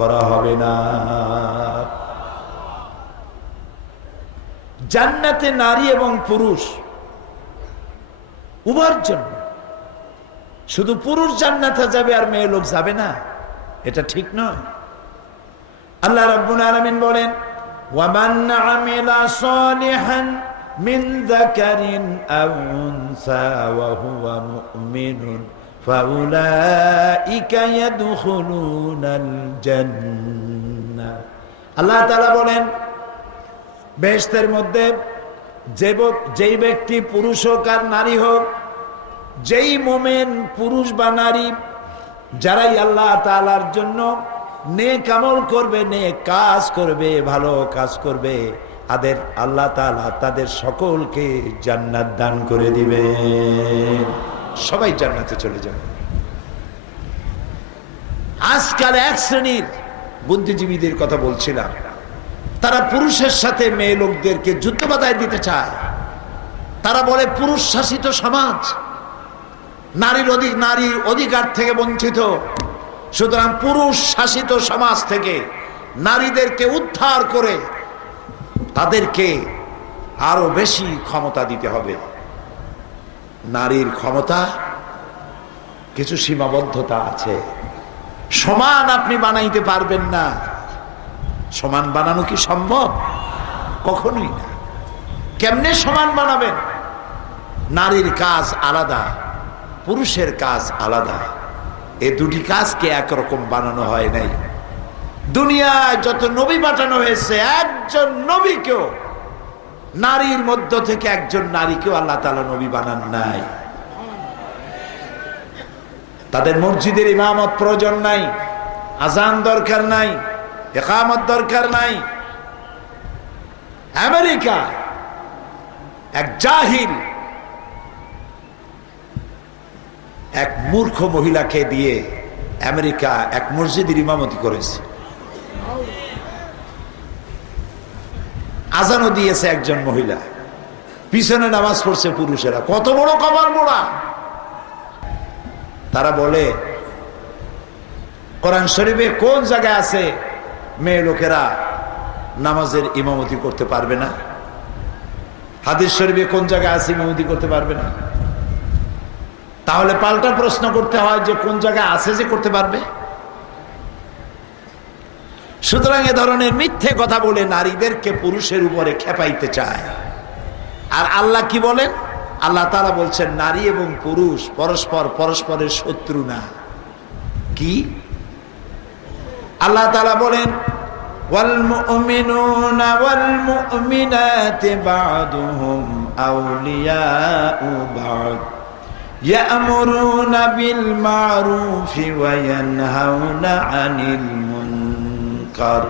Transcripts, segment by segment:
করা হবে না। জান্নাতে নারী এবং পুরুষ উভয়ের জন্য, শুধু পুরুষ জান্নাতে যাবে আর মেয়ে লোক যাবে না, এটা ঠিক নয়। আল্লাহ রাব্বুল আলামিন বলেন, ওয়ামান আমিলা সালিহান মিন যাকারিন আও উনসা ওয়া হুয়া মুমিনুন ফাউলাইকা ইয়াদখুলুনাল জান্নাহ। আল্লাহ তাআলা বলেন, বেহেশতের মধ্যে যেই ব্যক্তি পুরুষ হোক আর নারী হোক, যেই মুমিন পুরুষ বা নারী, যারাই আল্লাহ তাআলার জন্য নেক আমল করবে, নেক কাজ করবে, ভালো কাজ করবে, তাদের আল্লাহ তাআলা তাদের সকলকে জান্নাত দান করে দিবেন। সবাই জান্নাতে চলে যাবে। আজকাল এক শ্রেণীর বুদ্ধিজীবীদের কথা বলছিলাম, তারা পুরুষের সাথে মেয়ে লোকদেরকে যুদ্ধ বাধায় দিতে চায়। তারা বলে পুরুষ শাসিত সমাজ, নারীর অধিকার থেকে বঞ্চিত, সুতরাং পুরুষ শাসিত সমাজ থেকে নারীদেরকে উদ্ধার করে তাদেরকে আরো বেশি ক্ষমতা দিতে হবে। নারীর ক্ষমতা কিছু সীমাবদ্ধতা আছে, সমান আপনি বানাইতে পারবেন না। সমান বানানো কি সম্ভব? কখনোই না। কেমনে সমান বানাবেন? নারীর কাজ আলাদা, পুরুষের কাজ আলাদা। এই দুটি কাজকে একরকম বানানো হয় নাই। দুনিয়ায় যত নবী পাঠানো হয়েছে, একজন নবীকেও, নারীর মধ্য থেকে একজন নারীকেও আল্লাহ তাআলা নবী বানান নাই। তাদের মসজিদের ইমামত প্রয়োজন নাই, আজান দরকার নাই, ইকামত দরকার নাই। আমেরিকা এক জাহিল, এক মূর্খ মহিলাকে দিয়ে আমেরিকা এক মসজিদের ইমামতি করেছে। আজানও দিয়েছে একজন মহিলা, পিছনে নামাজ পড়ছে পুরুষেরা। কত বড় কপাল মোড়া! তারা বলে কোরআন শরীফে কোন জায়গায় আছে মেয়ে লোকেরা নামাজের ইমামতি করতে পারবে না? হাদিস শরীফে কোন জায়গায় আছে ইমামতি করতে পারবে না? তাহলে পাল্টা প্রশ্ন করতে হয় যে কোন জায়গায় আছে যে করতে পারবে? সুতরাং এ ধরনের মিথ্যে কথা বলে নারীদেরকে পুরুষের উপরে খেপাইতে চায়। আর আল্লাহ কি বলেন? আল্লাহ তাআলা বলছেন নারী এবং পুরুষ পরস্পরের শত্রু না। কি? আল্লাহ তাআলা বলেন, ওয়াল মুমিনুনা ওয়াল মুমিনাতি বা'দুহুম আউলিয়াউ বা'দ ইয়া'মুরুনা বিল মা'রুফি ওয়া ইয়ানহাউনা আনিল মুনকার।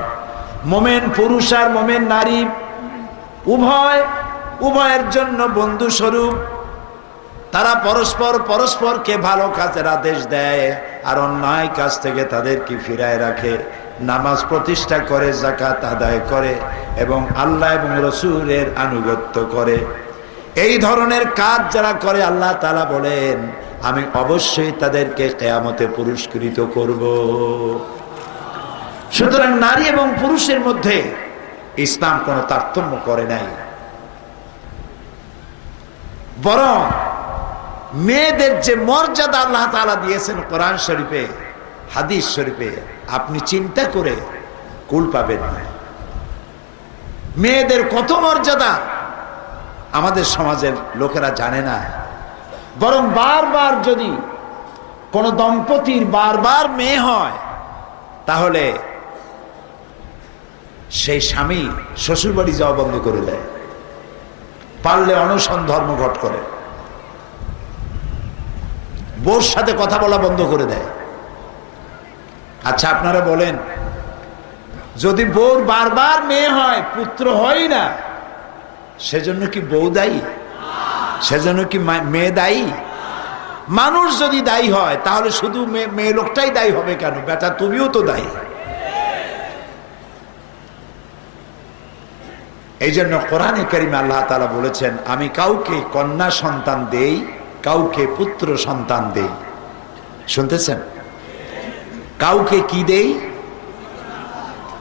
মুমিন পুরুষ আর মুমিন নারী উভয়ের জন্য বন্ধু স্বরূপ। তারা পরস্পরকে ভালো কাজের আদেশ দেয় আর অন্যায় কাজ থেকে তাদেরকে ফিরায় রাখে। নামাজ প্রতিষ্ঠা করে, যাকাত আদায় করে এবং আল্লাহ এবং রাসূলের আনুগত্য করে। এই ধরনের কাজ যারা করে, আল্লাহ তাআলা বলেন আমি অবশ্যই তাদেরকে কিয়ামতে পুরস্কৃত করব। সুতরাং নারী এবং পুরুষের মধ্যে ইসলাম কোনো তারতম্য করে নাই। বরং মেয়েদের যে মর্যাদা আল্লাহ তাআলা দিয়েছেন কোরআন শরীফে, হাদিস শরীফে, আপনি চিন্তা করে কুল পাবেন না। মেয়েদের কত মর্যাদা আমাদের সমাজের লোকেরা জানে না। বরং বারবার যদি কোন দম্পতির বারবার মেয়ে হয়, তাহলে সেই স্বামী শ্বশুর বাড়ি যাওয়া বন্ধ করে দেয়, পারলে অনশন ধর্মঘট করে, বউর সাথে কথা বলা বন্ধ করে দেয়। আচ্ছা আপনারা বলেন, যদি বউর বারবার মেয়ে হয়, পুত্র হয় না, সেজন্য কি বউ দায়ী? সেজন্য কি মেয়ে দায়ী? মানুষ যদি দায়ী হয়, তাহলে শুধু মেয়ে লোকটাই দায়ী হবে কেন? বেটা তুমিও তো দায়ী। এই জন্য কোরআনে কারিমে আল্লাহ তাআলা বলেছেন, আমি কাউকে কন্যা সন্তান দেই, কাউকে পুত্র সন্তান দেই। শুনতেছেন? কাউকে কি দেই?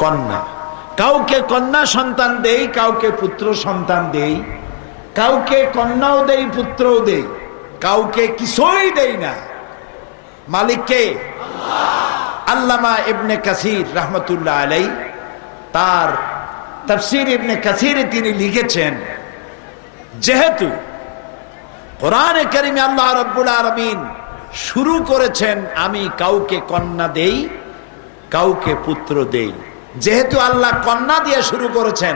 কন্যা। কাউকে কন্যা সন্তান দেই, কাউকে পুত্র সন্তান দেই, কাউকে কন্যাও দেই পুত্রও দেই, কাউকে কিছুই দেই না। মালিককে আল্লামা ইবনে কাসির রাহমাতুল্লাহ আলাইহি তার তাফসীর ইবনে কাসিরে তিনি লিখেছেন, যেহেতু কোরআনে কারিমে আল্লাহ রাব্বুল আলামিন শুরু করেছেন আমি কাউকে কন্যা দেই, কাউকে পুত্র দেই, যেহেতু আল্লাহ কন্যা দিয়ে শুরু করেছেন,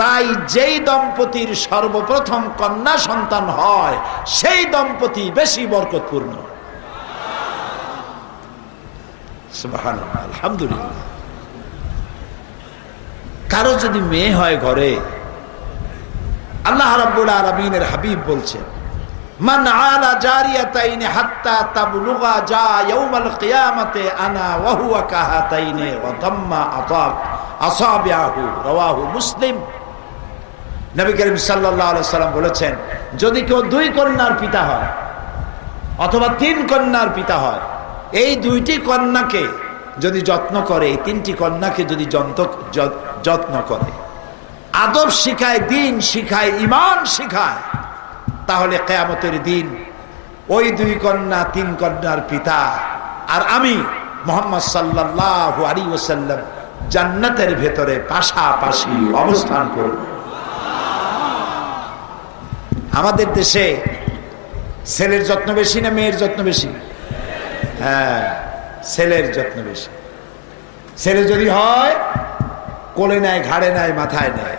তাই যেই দম্পতির সর্বপ্রথম কন্যা সন্তান হয় সেই দম্পতি বেশি বরকতপূর্ণ। সুবহানাল্লাহ, আলহামদুলিল্লাহ। কারো যদি মেয়ে হয় ঘরে, আল্লাহ রাব্বুল আলামিনের হাবিব বলছেন, মান আলা জারিয়াতাইনি হাত্তা তাবলুগা জা ইয়াউমাল কিয়ামাতে আনা ওয়া হুয়া কাহাতাইনি ওয়া দাম্মা আসাবিআহু, রাওয়াহু মুসলিম। নবী করিম সাল্লাল্লাহু আলাইহি সাল্লাম বলেছেন, যদি কেউ 2 কন্যার পিতা হয় অথবা 3 কন্যার পিতা হয়, এই 2টি কন্যাকে যদি যত্ন করে, এই 3টি কন্যাকে যদি যত্ন করে, আদব শিখায়, দিন শিখায়, ঈমান শিখায়, তাহলে কিয়ামতের দিন ওই 2 কন্যা 3 কন্যার পিতা আর আমি মুহাম্মদ সাল্লাল্লাহু আলাইহি ওয়াসাল্লাম জান্নাতের ভেতরে পাশাপাশি অবস্থান করব। আমাদের দেশে ছেলের যত্ন বেশি না মেয়ের যত্ন বেশি? হ্যাঁ, ছেলের যত্ন বেশি। ছেলে যদি হয় কোলে নেয়, ঘাড়ে নেয়, মাথায় নেয়।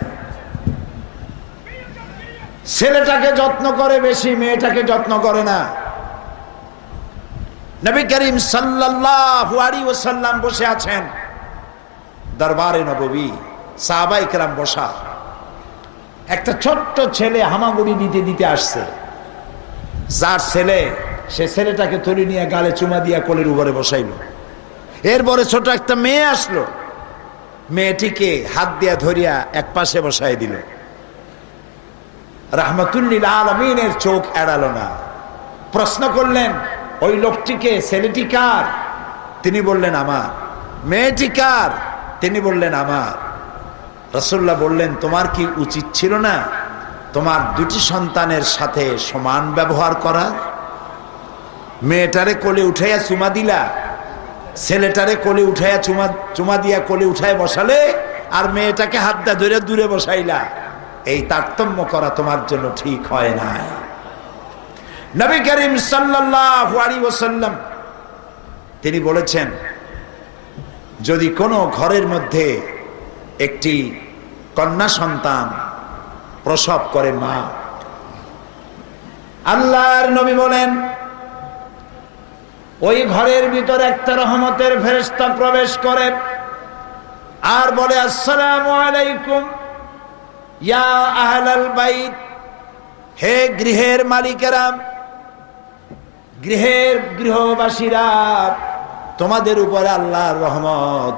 ছেলেটাকে যত্ন করে বেশি, মেয়েটাকে যত্ন করে না। নবী করিম সাল্লাল্লাহু আলাইহি ওয়াসাল্লাম বসে আছেন দরবারে নববী, সাহাবায়ে কেরাম বসা। একটা ছোট্ট ছেলে হামাগুড়ি দিতে দিতে আসছে। যার ছেলে, সে ছেলেটাকে তুলে নিয়ে গালে চুমা দিয়া কোলের উপরে বসাইল। এরপরে ছোট একটা মেয়ে আসলো, মেয়েটিকে হাত দিয়া ধরিয়া এক পাশে বসাই দিল। রাহমাতুল্লিল আলামিনের চোখ এড়ালো না। প্রশ্ন করলেন, ওই লোকটিকে, ছেলেটি কার? তিনি বললেন আমার। মেয়েটি কার? তিনি বললেন আমার। রাসূলুল্লাহ বললেন, তোমার কি উচিত ছিল না তোমার 2টি সন্তানের সাথে সমান ব্যবহার করা? মেয়েটারে কোলে উঠাইয়া চুমা দিলা, ছেলেটারে কোলে উঠাইয়া চুমা দিয়া কোলে উঠায় বসালে, আর মেয়েটাকে হাত দা ধরে দূরে বসাইলা। এই তারতম্য করা তোমার জন্য ঠিক হয় না। নবী করিম সাল্লাল্লাহু আলাইহি ওয়াসাল্লাম তিনি বলেছেন, যদি কোনো ঘরের মধ্যে একটি কন্যা সন্তান প্রসব করে মা, আল্লাহর নবী বলেন ওই ঘরের ভিতর একটা রহমতের ফেরেশতা প্রবেশ করে আর বলে, আসসালামু আলাইকুম ইয়া আহলাল বাইত, হে গৃহের মালিকেরা, গৃহবাসীরা, তোমাদের উপরে আল্লাহর রহমত